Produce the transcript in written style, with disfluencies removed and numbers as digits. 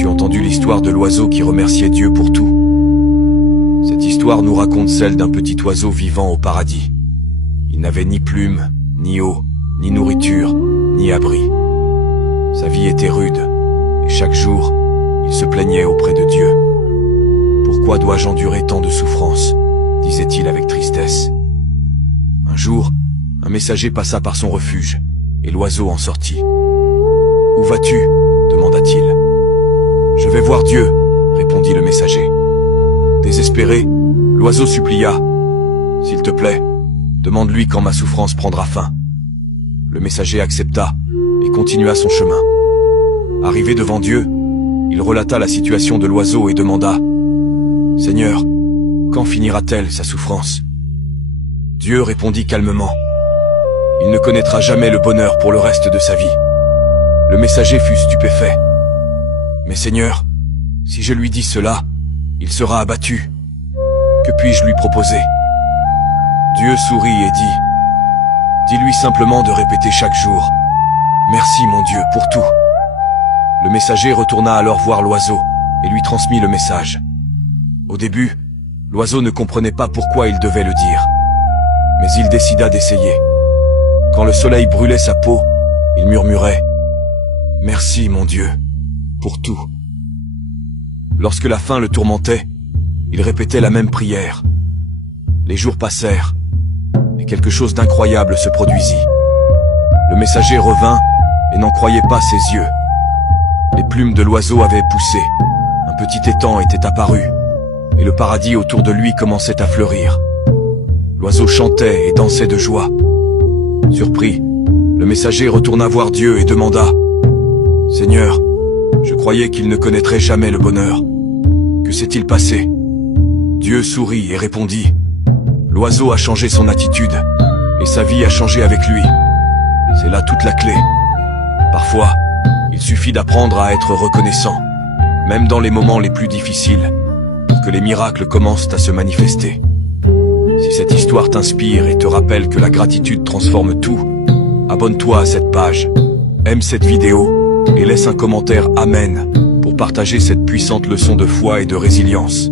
As-tu entendu l'histoire de l'oiseau qui remerciait Dieu pour tout? Cette histoire nous raconte celle d'un petit oiseau vivant au paradis. Il n'avait ni plumes, ni eau, ni nourriture, ni abri. Sa vie était rude, et chaque jour, il se plaignait auprès de Dieu. « Pourquoi dois-je endurer tant de souffrances ?» disait-il avec tristesse. Un jour, un messager passa par son refuge, et l'oiseau en sortit. « Où vas-tu » demanda-t-il. « Je vais voir Dieu » répondit le messager. Désespéré, l'oiseau supplia. « S'il te plaît, demande-lui quand ma souffrance prendra fin. » Le messager accepta et continua son chemin. Arrivé devant Dieu, il relata la situation de l'oiseau et demanda « Seigneur, quand finira-t-elle sa souffrance ?» Dieu répondit calmement « Il ne connaîtra jamais le bonheur pour le reste de sa vie. » Le messager fut stupéfait. « Mais Seigneur, si je lui dis cela, il sera abattu. Que puis-je lui proposer ?» Dieu sourit et dit « Dis-lui simplement de répéter chaque jour « Merci mon Dieu pour tout. » Le messager retourna alors voir l'oiseau et lui transmit le message. Au début, l'oiseau ne comprenait pas pourquoi il devait le dire. Mais il décida d'essayer. Quand le soleil brûlait sa peau, il murmurait « Merci mon Dieu pour tout. » Lorsque la faim le tourmentait, il répétait la même prière. Les jours passèrent, et quelque chose d'incroyable se produisit. Le messager revint et n'en croyait pas ses yeux. Les plumes de l'oiseau avaient poussé, un petit étang était apparu, et le paradis autour de lui commençait à fleurir. L'oiseau chantait et dansait de joie. Surpris, le messager retourna voir Dieu et demanda « Seigneur, je croyais qu'il ne connaîtrait jamais le bonheur. Que s'est-il passé ?» Dieu sourit et répondit « L'oiseau a changé son attitude, et sa vie a changé avec lui. C'est là toute la clé. Parfois, il suffit d'apprendre à être reconnaissant, même dans les moments les plus difficiles, pour que les miracles commencent à se manifester. » Si cette histoire t'inspire et te rappelle que la gratitude transforme tout, abonne-toi à cette page, aime cette vidéo et laisse un commentaire Amen pour partager cette puissante leçon de foi et de résilience.